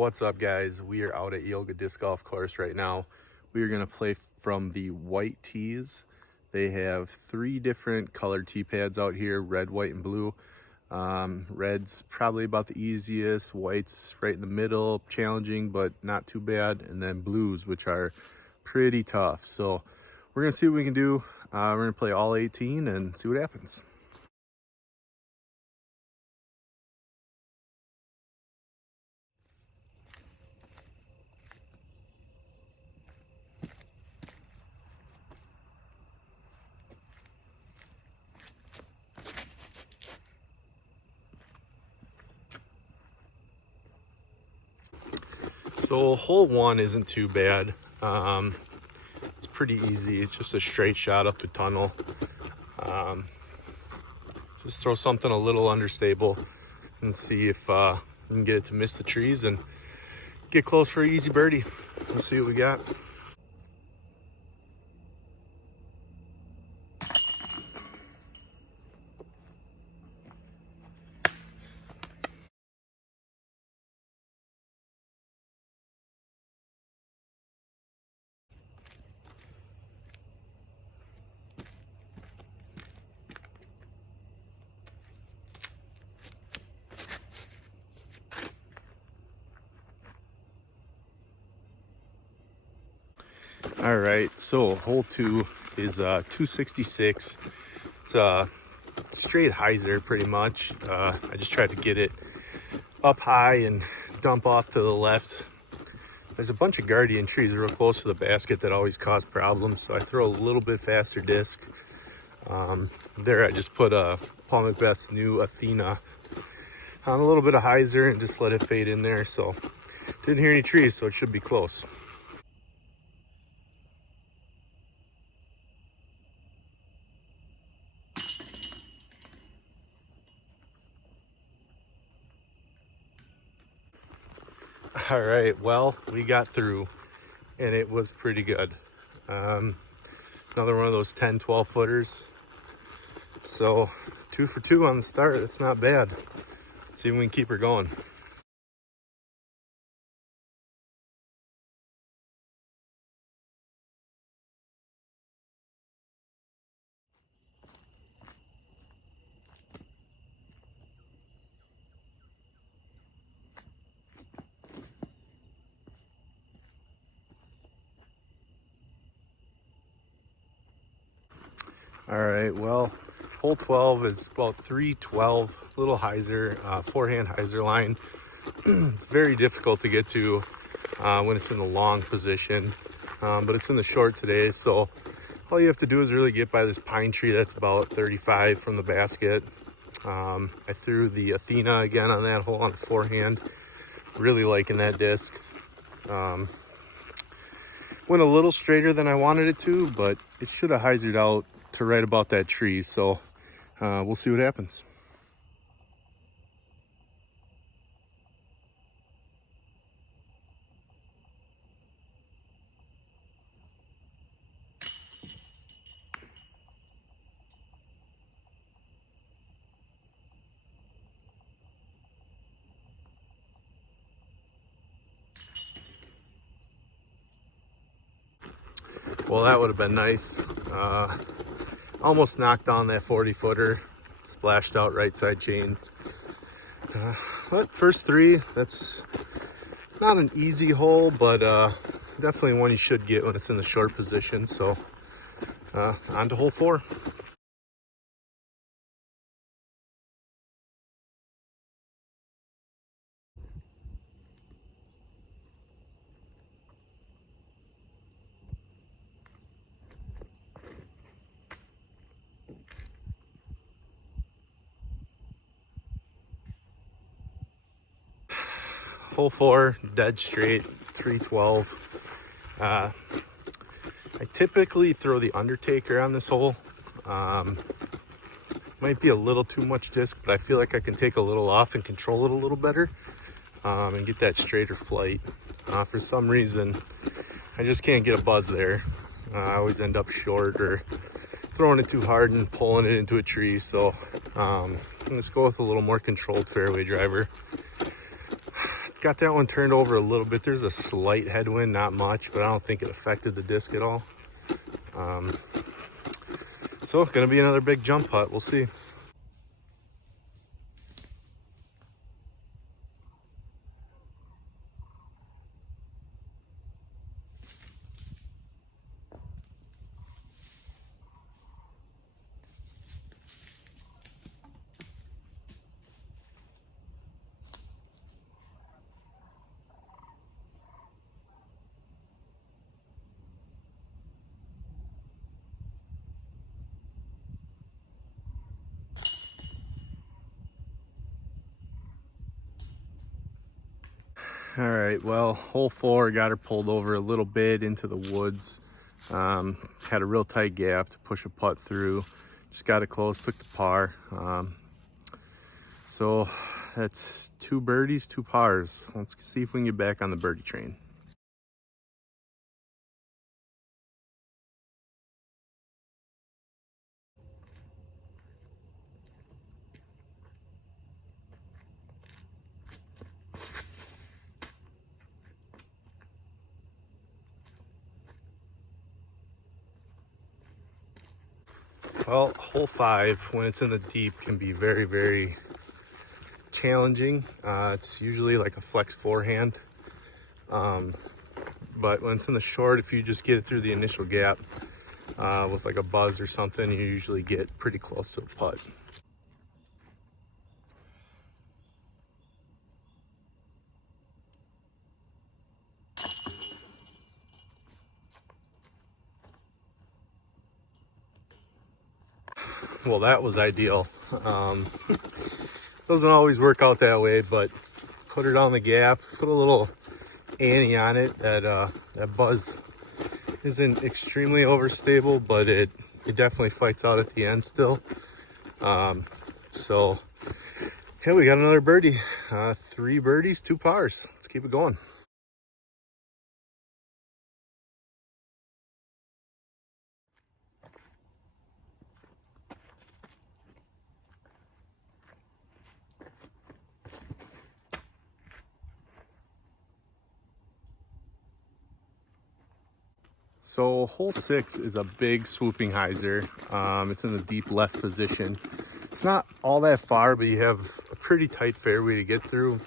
What's up, guys? We are out at Yulga disc golf course right now. We are going to play from the white tees. They have 3 different colored tee pads out here: red, white, and blue. Red's probably about the easiest, white's right in the middle, challenging but not too bad, and then blues, which are pretty tough. So we're going to see what we can do. We're going to play all 18 and see what happens. So hole 1 isn't too bad. It's pretty easy. It's just a straight shot up the tunnel. Just throw something a little understable and see if we can get it to miss the trees and get close for an easy birdie. Let's see what we got. All right, so hole 2 is 266. It's a straight hyzer pretty much. I just tried to get it up high and dump off to the left. There's a bunch of guardian trees real close to the basket that always cause problems, so I throw a little bit faster disc. There I just put a Paul Macbeth's new Athena on a little bit of hyzer and just let it fade in there. So didn't hear any trees, so it should be close. All right, well, we got through and it was pretty good. Another one of those 10-12 footers. So 2 for 2 on the start. That's not bad. See if we can keep her going. All right, well, hole 12 is about 312, little hyzer, forehand hyzer line. It's very difficult to get to when it's in the long position, but it's in the short today. So all you have to do is really get by this pine tree that's about 35 from the basket. I threw the Athena again on that hole on the forehand. Really liking that disc. Went a little straighter than I wanted it to, but it should have hyzered out to right about that tree. So we'll see what happens. Well, that would have been nice. Almost knocked on that 40-footer, splashed out right side chain. But first 3, that's not an easy hole, but definitely one you should get when it's in the short position. So on to hole 4. Hole 4, dead straight, 312. I typically throw the Undertaker on this hole. Might be a little too much disc, but I feel like I can take a little off and control it a little better and get that straighter flight. For some reason, I just can't get a buzz there. I always end up short or throwing it too hard and pulling it into a tree. So let's go with a little more controlled fairway driver. got that one turned over a little bit. There's a slight headwind, not much, but I don't think it affected the disc at all. So gonna be another big jump putt. We'll see. All right, well, hole 4, got her pulled over a little bit into the woods. Had a real tight gap to push a putt through. Just got it close, took the par. So that's 2 birdies, 2 pars. Let's see if we can get back on the birdie train. Well, hole 5, when it's in the deep, can be very, very challenging. It's usually like a flex forehand. But when it's in the short, if you just get it through the initial gap with like a buzz or something, you usually get pretty close to a putt. Well, that was ideal. Doesn't always work out that way, but put it on the gap, put a little ante on it. That buzz isn't extremely overstable, but it definitely fights out at the end still. So yeah, we got another birdie. 3 birdies, 2 pars. Let's keep it going. So hole 6 is a big swooping hyzer. It's in the deep left position. It's not all that far, but you have a pretty tight fairway to get through.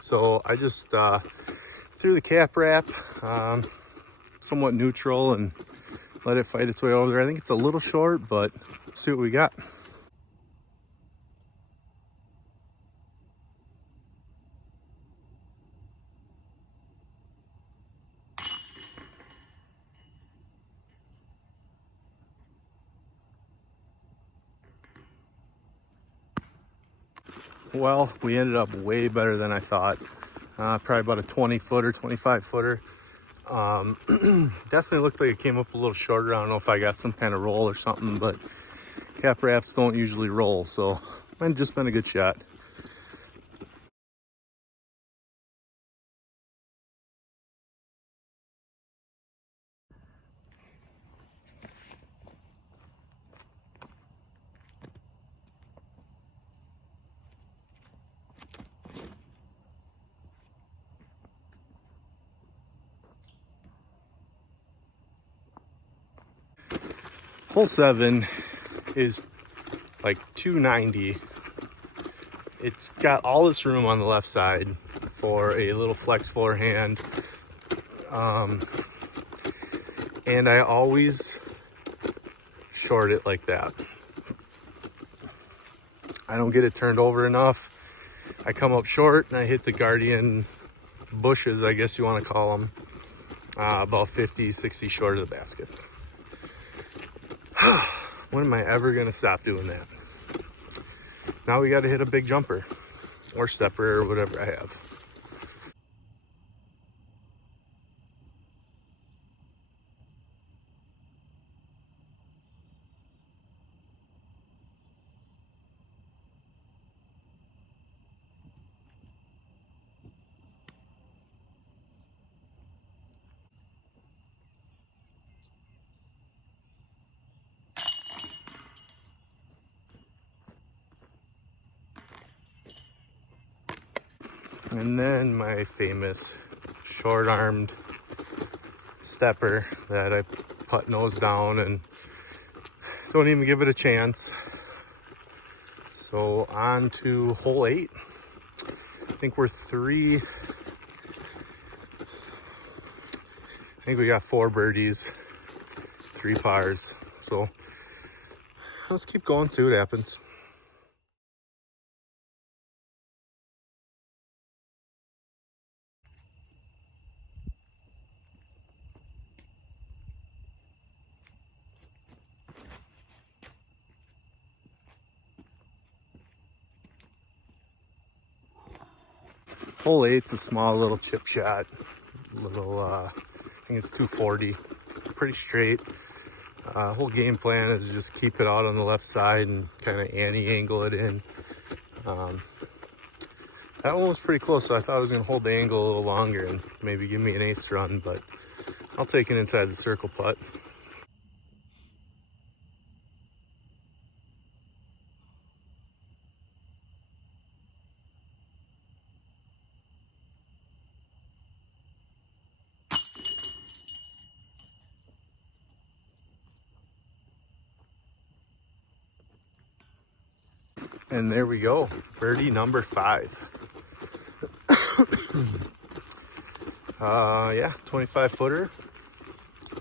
So I just threw the cap wrap, somewhat neutral, and let it fight its way over there. I think it's a little short, but see what we got. Well, we ended up way better than I thought. Probably about a 20-footer, 25-footer. Definitely looked like it came up a little shorter. I don't know if I got some kind of roll or something, but cap wraps don't usually roll, so might have just been a good shot. Hole 7 is like 290. It's got all this room on the left side for a little flex forehand. And I always short it like that. I don't get it turned over enough. I come up short and I hit the guardian bushes, I guess you want to call them, about 50, 60 short of the basket. When am I ever going to stop doing that? Now we got to hit a big jumper or stepper or whatever I have. And then my famous short-armed stepper that I putt nose down and don't even give it a chance. So on to hole 8. I think we got 4 birdies, 3 pars. So let's keep going, see what happens. Hole 8's a small little chip shot. I think it's 240. Pretty straight. Whole game plan is just keep it out on the left side and kind of angle it in. That one was pretty close, so I thought I was going to hold the angle a little longer and maybe give me an ace run, but I'll take it inside the circle putt. And there we go, birdie number 5. Yeah, 25 footer.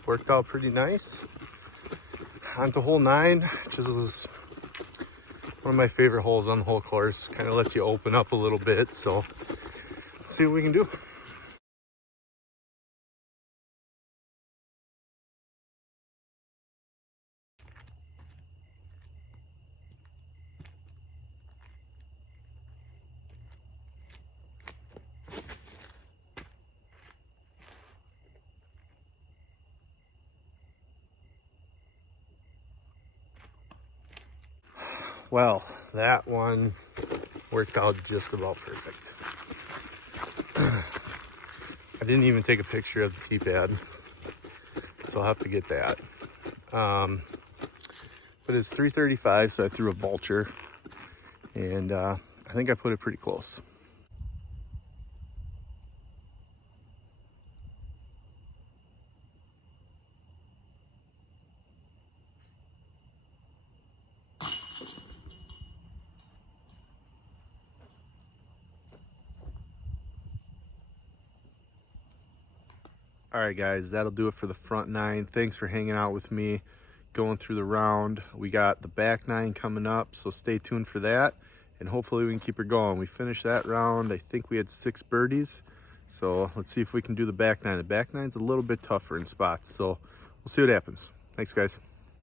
Worked out pretty nice. On to hole 9, which is one of my favorite holes on the whole course. Kind of lets you open up a little bit, so let's see what we can do. Well, that one worked out just about perfect. I didn't even take a picture of the tee pad, so I'll have to get that. But it's 335, so I threw a vulture, and I think I put it pretty close. All right, guys, that'll do it for the front 9. Thanks for hanging out with me, going through the round. We got the back 9 coming up, so stay tuned for that, and hopefully we can keep her going. We finished that round. I think we had 6 birdies, so let's see if we can do the back 9. The back 9's a little bit tougher in spots, so we'll see what happens. Thanks, guys.